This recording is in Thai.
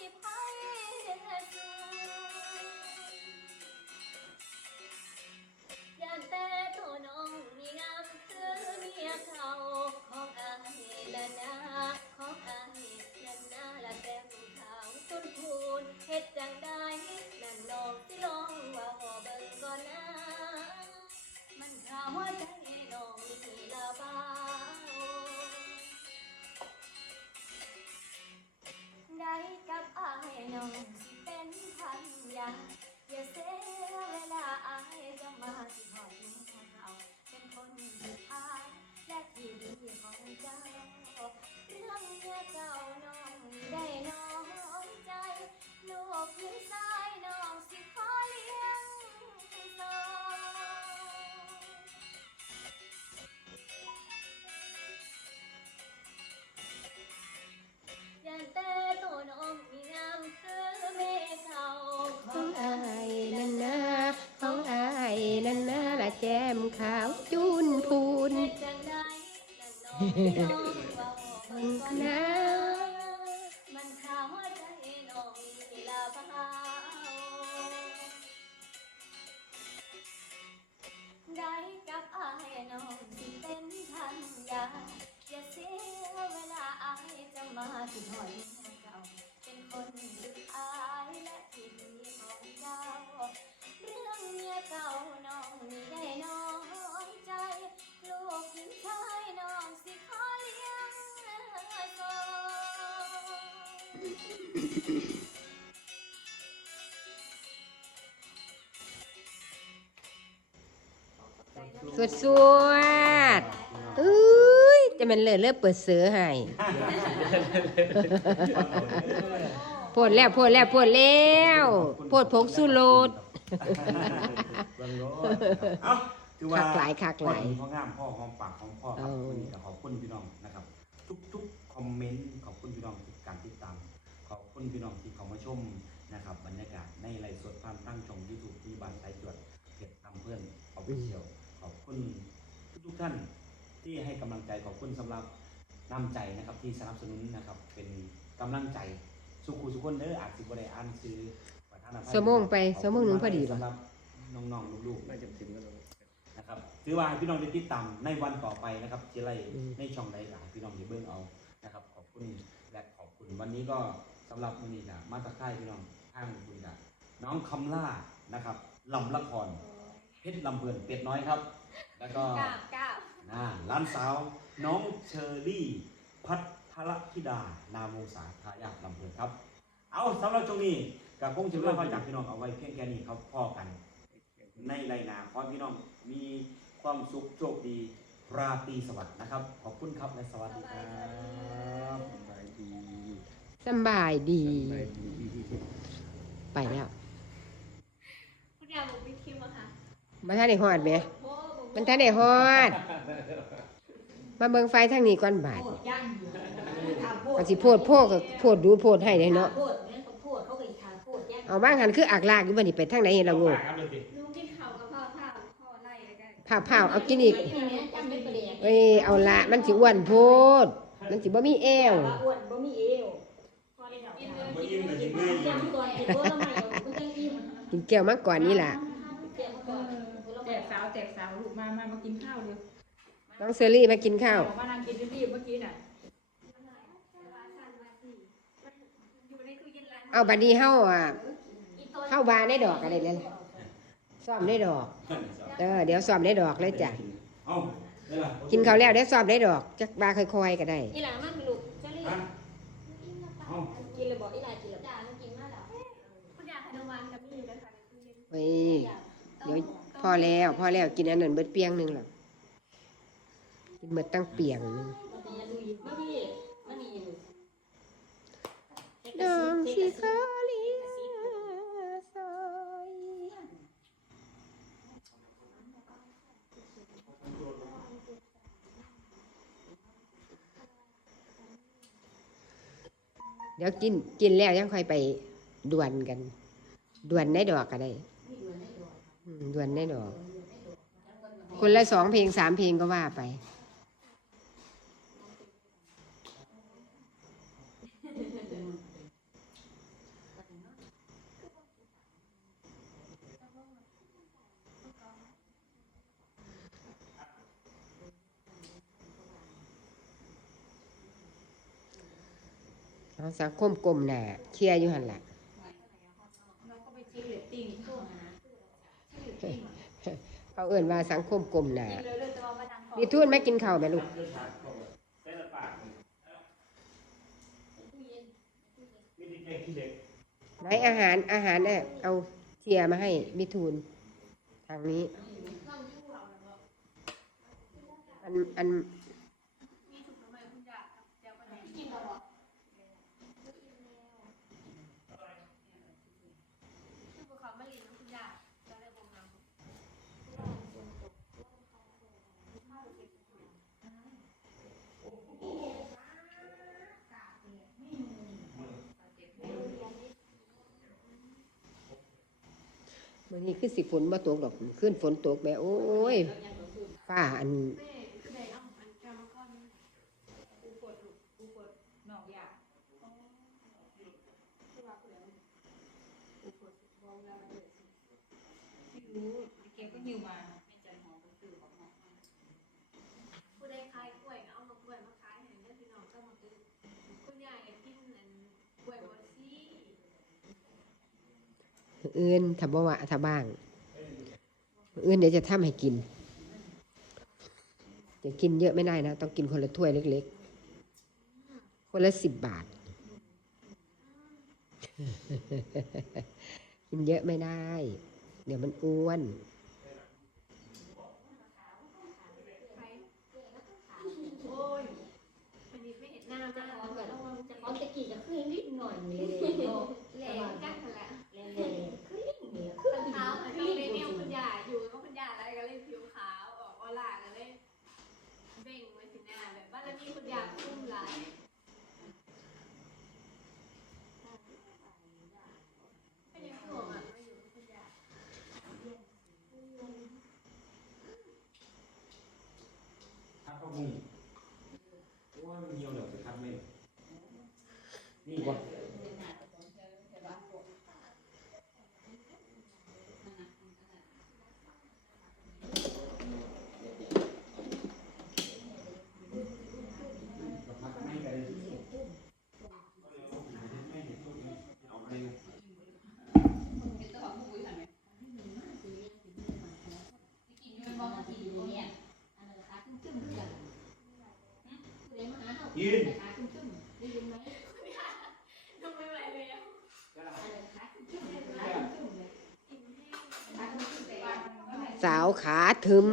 Happy แก้มขาวจุนพูนมันนะมันขาวใจน้องนี่ลาบ้าได้กับอายน้องที่เป็นทันยาอย่าเสียเวลาอายจะมาที่หอย สวดสวดเอ้ยจะมันเลยเลิกเปิดเสือให้โพดแล้วโพดแล้วโพดแล้วโพดผงสู้โลดเบิ่งโลดเอ้าถือว่าคักหลายคักหลายพ่องามพ่อหอมปากหอมคอครับเออวันนี้ก็ขอบคุณพี่น้องนะครับ ทุกๆคอมเมนต์ขอบคุณพี่น้องทุกการติดตาม ขอบคุณพี่น้องที่เข้ามาชมนะครับบรรยากาศในไลฟ์สดผ่านตั้งช่องยูทูบที่บ้านสายจวดเพจทำเพื่อนออฟฟิเชียลขอบคุณทุกๆท่านที่ให้กำลังใจขอบคุณสำหรับน้ำใจนะครับที่สนับสนุนนะครับเป็นกำลังใจสุขุสุขคนเด้ออาจสิบ่ได้อ่านซื้อประธานอภัยสมงไปสมงหนึ่งพอดีป่ะสำหรับน้องๆลูกๆไม่จำเป็นก็ต้องนะครับถือว่าให้พี่น้องได้ติดตามในวันต่อไปนะครับที่ไรอืมในช่องใดหลายพี่น้องที่เบิ่งเอานะครับ ขอบคุณและขอบคุณวันนี้ก็สำหรับวันนี้นะมาตะไคร้พี่น้องทางคุณกับน้องคำล่านะครับลำละครเพชรลำเพลินเป็ดน้อยครับ แล้วก็กราบกราบน่าร้านสาว น้องเชอรี่ พัทรธิดา นามวงศาทายาทลำเพลินครับ เอาสำหรับช่วงนี้กับคงจะเรื่องความจากพี่น้องเอาไว้เพียงแค่นี้ครับพ่อกัน ในไรนาขอให้พี่น้องมีความสุขโชคดีราตรีสวัสดิ์นะครับ ขอบคุณครับและสวัสดีครับสบายดี สำบายดีสบายดี ไปแล้วคุณยายบอกวิคิมอะค่ะมาท่านได้ฮอดไหมโอ้บอกมันท่านได้ฮอด มาเบิ่งไฟทางนี้ก่อนบาดโพดย่างอยู่ทำโพดมันสิโพดโพดก็โพดดูโพดให้ได้เนาะโพดเนี่ยเขาโพดเขาก็อีกทางโพดย่างเอาบ้างหันคืออักลากอยู่บัดนี้ไปทางไหนเราโง่ลูกกินข้าวกับพ่อข้าวพ่อไล่แล้วกันผ่าผ่าเอากินอีกนี่แม่จำไม่ประเดี๋ยวเอ้ยเอาละมันสิอ้วนโพด มันสิบ่มีแอวว่าอ้วนบ่มีเอว บ่กินอิ่มเลก็ยสิกินเมื่อยเตรียมก่อนกินโพดแล้วไม่เอาก็จะอิ่มกินแก้วมาก่อนนี่ล่ะเตรียมก่อนแจกสาวแจกสาวลูกมามามากินข้าวเร็วน้องเซอรี่มากินข้าว บอกมานางกินรีบๆเมื่อกี้น่ะอยู่ในตู้เย็นร้านเอาบัดนี้เฮาอะเฮาวาได้ดอกอะไรเลยล่ะซ้อมได้ดอก เออเดี๋ยวซ้อมได้ดอกเลยจ้ะ เอาได้ล่ะกินข้าวแล้วได้ซ้อมได้ดอกจักบาค่อยๆก็ได้ อีหลามัน เย็นเฮ้ยเดี๋ยวพอแล้วพอแล้วกินอันนั้นเบิดเปียงหนึ่งหรอกกินเบิดตั้งเปียงหนึงมันเป็นยังดูอยู่มันมีมันมีอยู่น้องสิขอเลี้ยงซอยเดี๋ยวกินกินแล้วยังค่อยไปด่วนกัน ด่วนได้ดอกก็ได้ ด่วนได้ดอก คนละสองเพลงสามเพลงก็ว่าไปเอาสังคมกลมหน่เคลียร์อยู่หันหละ เราก็ไปเช็คเรตติ้งโทรหาเช็คเรตติ้ง เขาเอื่นว่าสังคมกลมหน่ะกินเลยเลยจะว่ามาดังขอมีทุนไหม่กินข้าวไหมลูกไหนอาหารอาหารเนี่ยเอาเชียร์มาให้มิทูนทางนี้ อันอัน วันนี้คือสิฝนมาตกดอกขึ้นฝนตกแม่โอ้ยฝ้าอันยิวมา เอื่นถ้บ่วะทถ้บ้างเอื่นเดี๋ยวจะทำให้กินจะกินเยอะไม่ได้นะ ต้องกินคนละถ้วยเล็ก ๆ คนละสิบบาท กินเยอะไม่ได้ เดี๋ยวมันอ้วนจะขอจะกี่จะขึ้นนิดหน่อยเลยแรงกันละแรง algum. ยืนสาวขาถึม